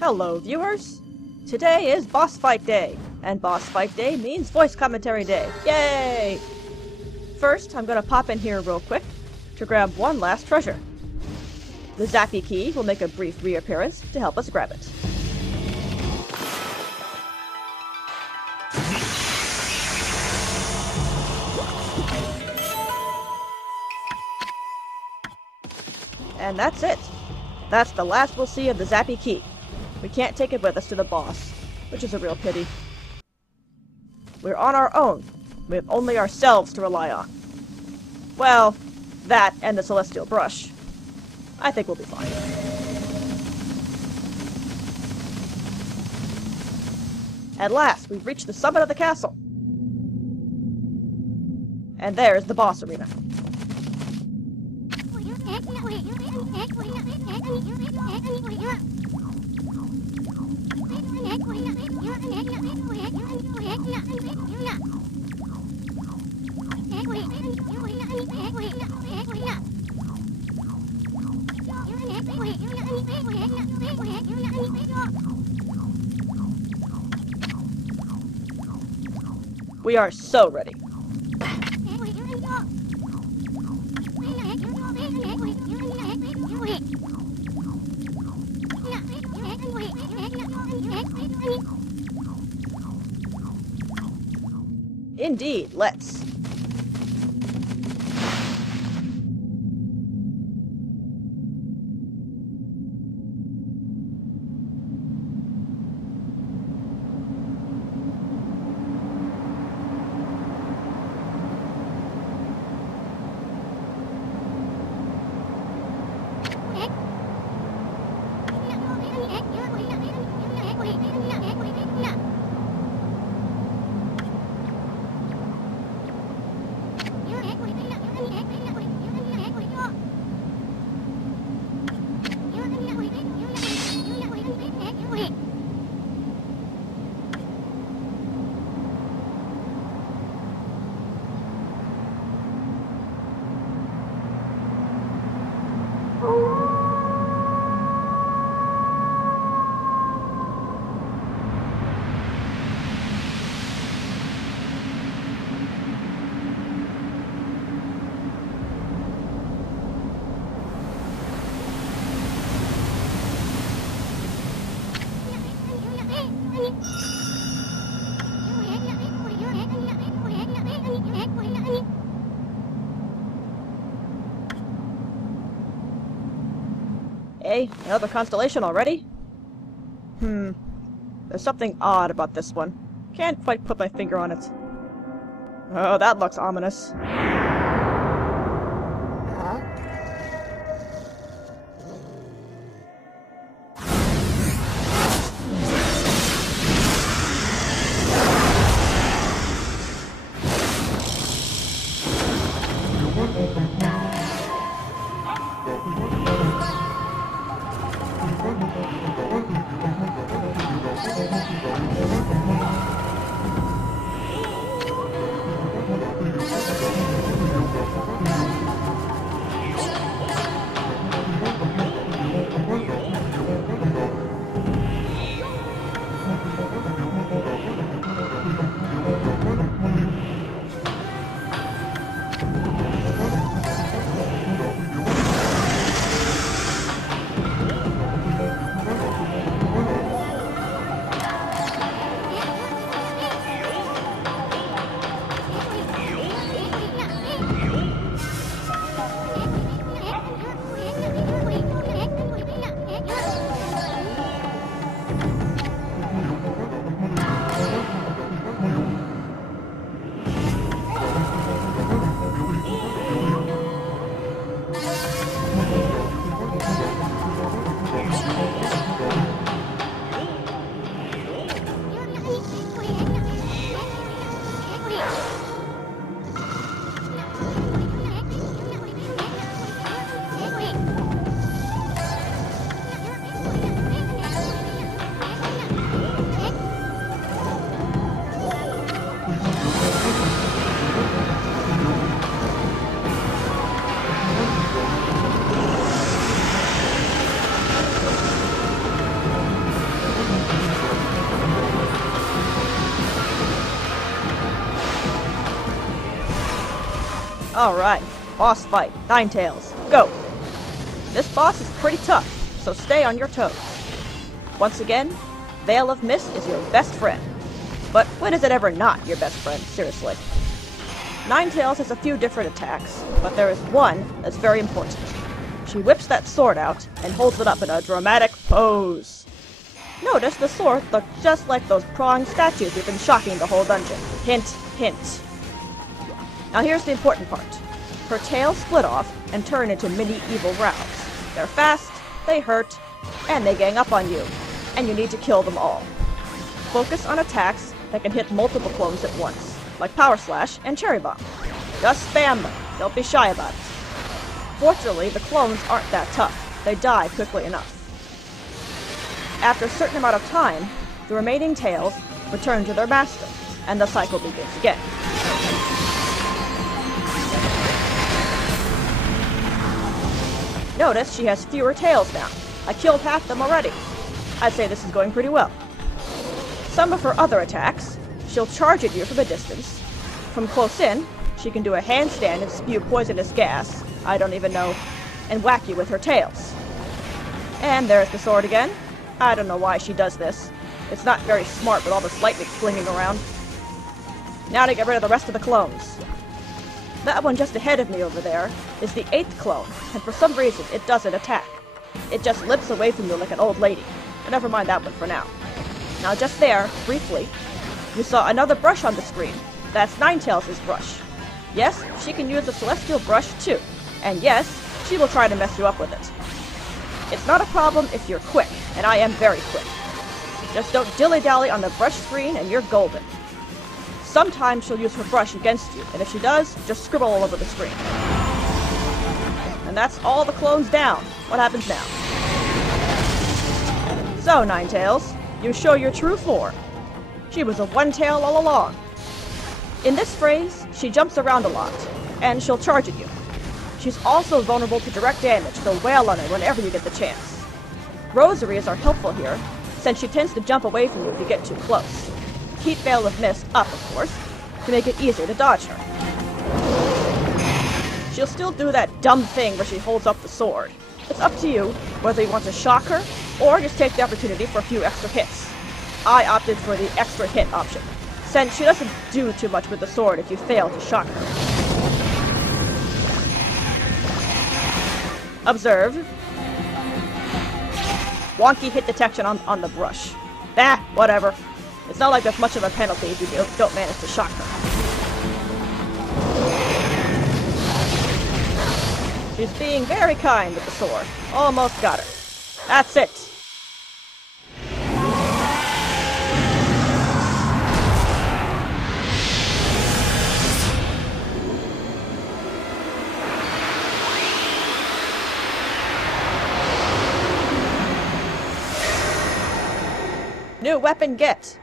Hello, viewers! Today is Boss Fight Day, and Boss Fight Day means Voice Commentary Day. Yay! First, I'm gonna pop in here real quick to grab one last treasure. The Zappy Key will make a brief reappearance to help us grab it. And that's it. That's the last we'll see of the Zappy Key. We can't take it with us to the boss, which is a real pity. We're on our own. We have only ourselves to rely on. Well, that and the Celestial Brush. I think we'll be fine. At last, we've reached the summit of the castle. And there's the boss arena. We are so ready. Indeed, let's. Hey, another constellation already? There's something odd about this one. Can't quite put my finger on it. Oh, that looks ominous. Alright, boss fight, Ninetails, go! This boss is pretty tough, so stay on your toes. Once again, Veil of Mist is your best friend. But when is it ever not your best friend, seriously? Ninetails has a few different attacks, but there is one that's very important. She whips that sword out and holds it up in a dramatic pose. Notice the sword looks just like those pronged statues we've been shocking the whole dungeon. Hint, hint. Now here's the important part. Her tails split off and turn into mini evil rounds. They're fast, they hurt, and they gang up on you, and you need to kill them all. Focus on attacks that can hit multiple clones at once, like Power Slash and Cherry Bomb. Just spam them, don't be shy about it. Fortunately, the clones aren't that tough, they die quickly enough. After a certain amount of time, the remaining tails return to their master, and the cycle begins again. Notice she has fewer tails now. I killed half them already. I'd say this is going pretty well. Some of her other attacks, she'll charge at you from a distance. From close in, she can do a handstand and spew poisonous gas, I don't even know, and whack you with her tails. And there's the sword again. I don't know why she does this. It's not very smart with all this lightning flinging around. Now to get rid of the rest of the clones. That one just ahead of me over there is the 8th clone, and for some reason it doesn't attack. It just limps away from you like an old lady. But never mind that one for now. Now just there, briefly, you saw another brush on the screen. That's Ninetails' brush. Yes, she can use the celestial brush too. And yes, she will try to mess you up with it. It's not a problem if you're quick, and I am very quick. Just don't dilly-dally on the brush screen and you're golden. Sometimes she'll use her brush against you, and if she does, just scribble all over the screen. And that's all the clones down. What happens now? So, Ninetails, you show your true form. She was a one-tail all along. In this phrase, she jumps around a lot, and she'll charge at you. She's also vulnerable to direct damage, so wail on her whenever you get the chance. Rosaries are helpful here, since she tends to jump away from you if you get too close. Keep Veil of Mist up, of course, to make it easier to dodge her. She'll still do that dumb thing where she holds up the sword. It's up to you whether you want to shock her, or just take the opportunity for a few extra hits. I opted for the extra hit option, since she doesn't do too much with the sword if you fail to shock her. Observe. Wonky hit detection on the brush. Whatever. It's not like there's much of a penalty if you don't manage to shock her. She's being very kind with the sword. Almost got her. That's it. New weapon get!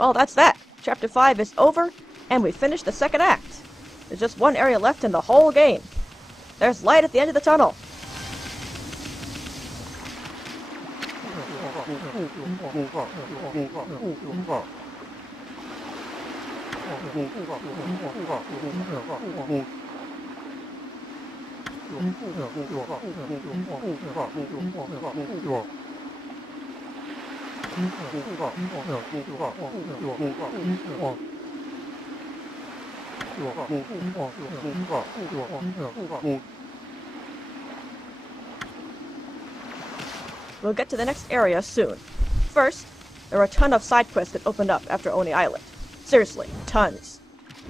Well, that's that. Chapter 5 is over, and we finished the second act. There's just one area left in the whole game. There's light at the end of the tunnel. We'll get to the next area soon. First, there are a ton of side quests that opened up after Oni Island. Seriously, tons.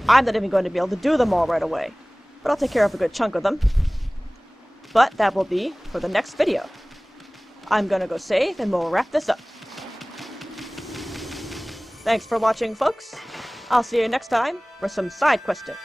I'm not even going to be able to do them all right away, but I'll take care of a good chunk of them. But that will be for the next video. I'm gonna go save and we'll wrap this up. Thanks for watching, folks. I'll see you next time for some side questing.